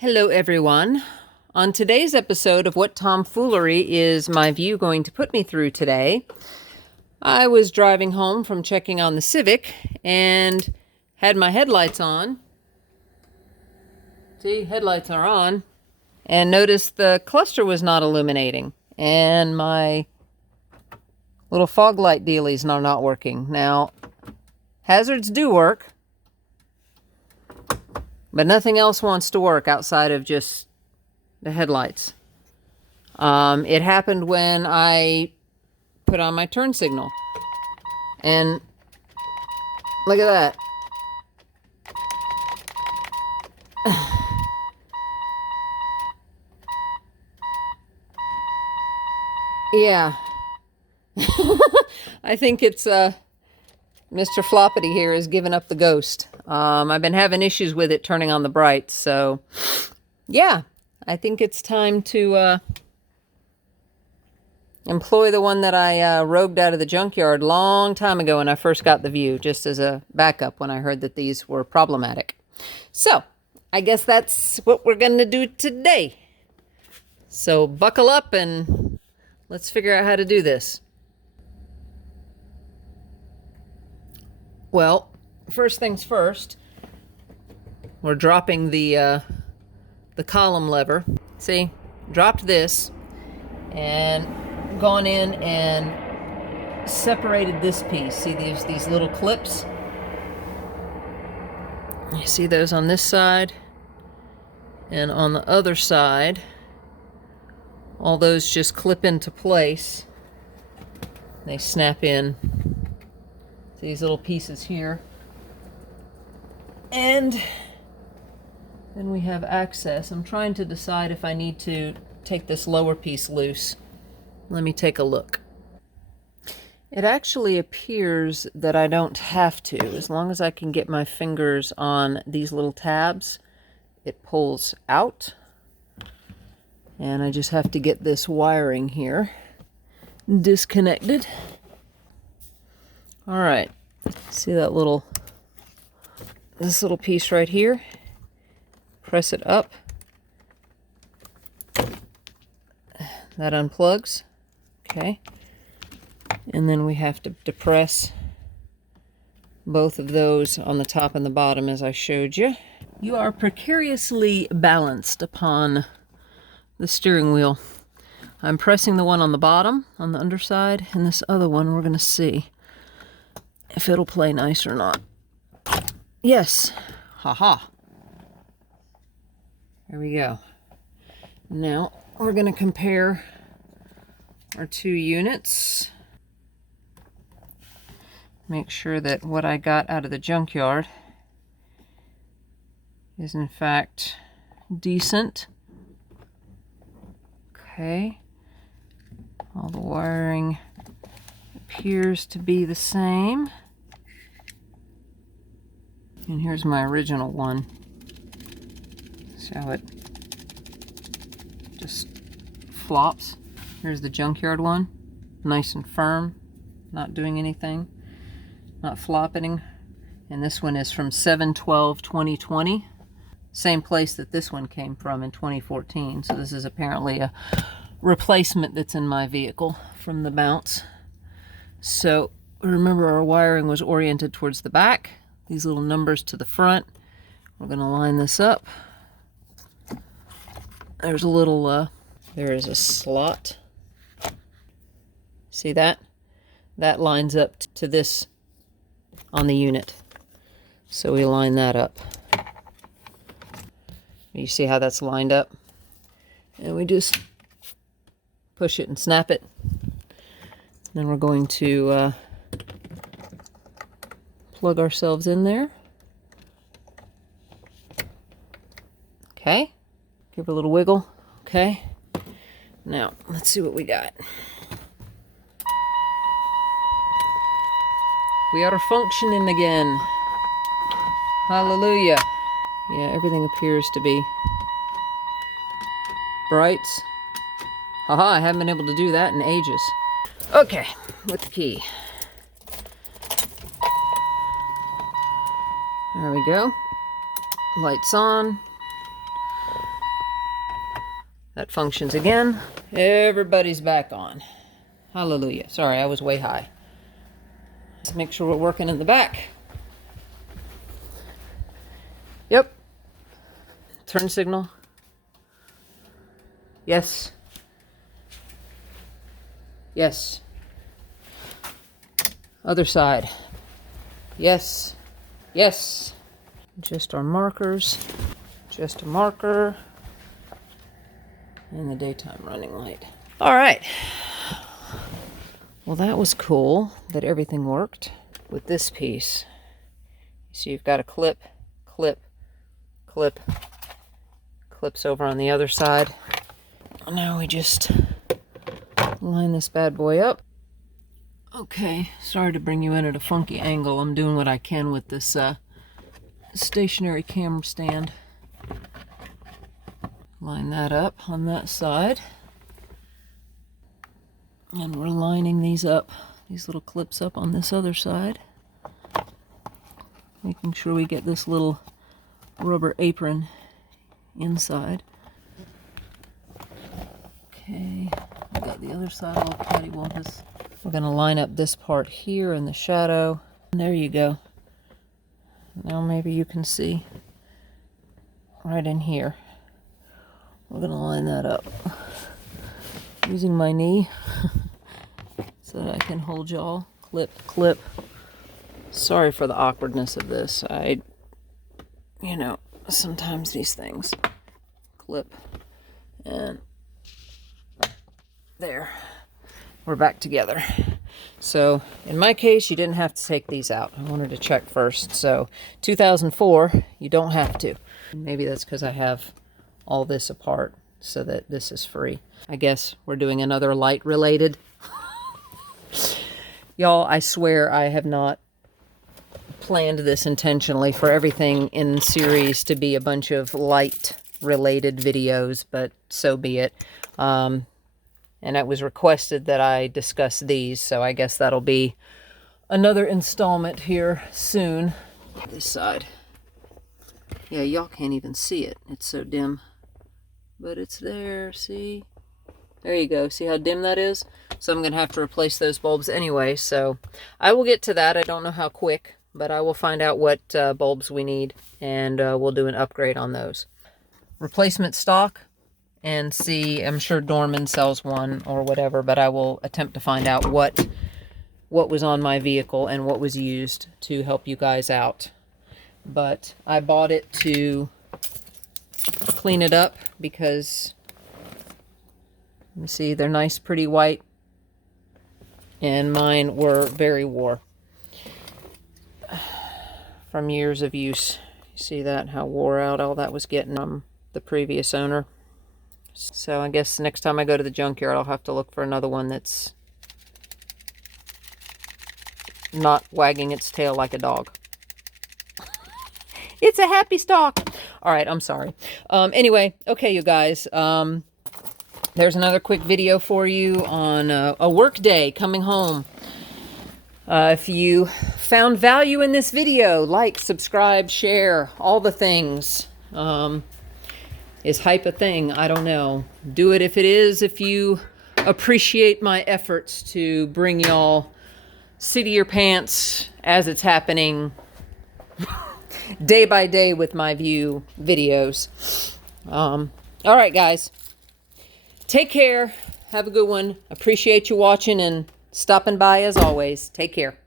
Hello everyone. On today's episode of What Tomfoolery is my Vue going to put me through today, I was driving home from checking on the Civic and had my headlights on. See, headlights are on. And noticed the cluster was not illuminating. And my little fog light dealies are not working. Now, hazards do work. But nothing else wants to work outside of just the headlights. It happened when I put on my turn signal. And look at that. Yeah. I think it's Mr. Floppity here has given up the ghost. I've been having issues with it turning on the brights, so yeah, I think it's time to employ the one that I rogued out of the junkyard long time ago when I first got the Vue, just as a backup when I heard that these were problematic. So, I guess that's what we're going to do today. So buckle up and let's figure out how to do this. Well, first things first, we're dropping the column lever. See, dropped this and gone in and separated this piece. See these little clips? You see those on this side and on the other side. All those just clip into place. They snap in. These little pieces here. And then we have access. I'm trying to decide if I need to take this lower piece loose. Let me take a look. It actually appears that I don't have to. As long as I can get my fingers on these little tabs, it pulls out. And I just have to get this wiring here disconnected. All right, see that this little piece right here? Press it up. That unplugs. Okay. And then we have to depress both of those on the top and the bottom as I showed you. You are precariously balanced upon the steering wheel. I'm pressing the one on the bottom, on the underside, and this other one we're going to see if it'll play nice or not. Yes. Haha. There we go. Now we're going to compare our two units. Make sure that what I got out of the junkyard is in fact decent. Okay. All the wiring appears to be the same. And here's my original one. See how it just flops. Here's the junkyard one. Nice and firm. Not doing anything. Not flopping. And this one is from 7/12/2020. Same place that this one came from in 2014. So this is apparently a replacement that's in my vehicle from the bounce. So remember, our wiring was oriented towards the back. These little numbers to the front. We're going to line this up. There's a little, there is a slot. See that? That lines up to this on the unit. So we line that up. You see how that's lined up? And we just push it and snap it. Then we're going to plug ourselves in there. Okay. Give it a little wiggle. Okay. Now, let's see what we got. We are functioning again. Hallelujah. Yeah, everything appears to be brights. Haha, I haven't been able to do that in ages. Okay, with the key. There we go. Lights on. That functions again. Everybody's back on. Hallelujah. Sorry, I was way high. Let's make sure we're working in the back. Yep. Turn signal. Yes. Yes. Other side. Yes. Yes. Just our markers. Just a marker. And the daytime running light. All right. Well, that was cool that everything worked with this piece. So you've got a clip, clip, clip, clips over on the other side. Now we just line this bad boy up. Okay, sorry to bring you in at a funky angle. I'm doing what I can with this stationary camera stand. Line that up on that side. And we're lining these up, these little clips up on this other side. Making sure we get this little rubber apron inside. Okay, we got the other side all cattywampus. We're going to line up this part here in the shadow. And there you go. Now maybe you can see right in here. We're going to line that up using my knee so that I can hold y'all. Clip, clip. Sorry for the awkwardness of this. You know, sometimes these things. Clip. And there. We're back together. So in my case, you didn't have to take these out. I wanted to check first. So 2004, you don't have to. Maybe that's because I have all this apart so that this is free. I guess we're doing another light related. Y'all, I swear I have not planned this intentionally for everything in series to be a bunch of light related videos, but so be it. And it was requested that I discuss these, so I guess that'll be another installment here soon. This side. Yeah, y'all can't even see it. It's so dim. But it's there, see? There you go. See how dim that is? So I'm going to have to replace those bulbs anyway, so I will get to that. I don't know how quick, but I will find out what bulbs we need, and we'll do an upgrade on those. Replacement stock. And see, I'm sure Dorman sells one or whatever, but I will attempt to find out what was on my vehicle and what was used to help you guys out. But I bought it to clean it up because, you see, they're nice, pretty white, and mine were very wore from years of use. You see that, how wore out all that was getting from the previous owner. So I guess next time I go to the junkyard, I'll have to look for another one that's not wagging its tail like a dog. It's a happy stalk. All right, I'm sorry. Anyway, okay, you guys. There's another quick video for you on a work day coming home. If you found value in this video, like, subscribe, share, all the things. Is hype a thing? I don't know. Do it if it is, if you appreciate my efforts to bring y'all seat of your pants as it's happening day by day with my Vue videos. All right, guys. Take care. Have a good one. Appreciate you watching and stopping by as always. Take care.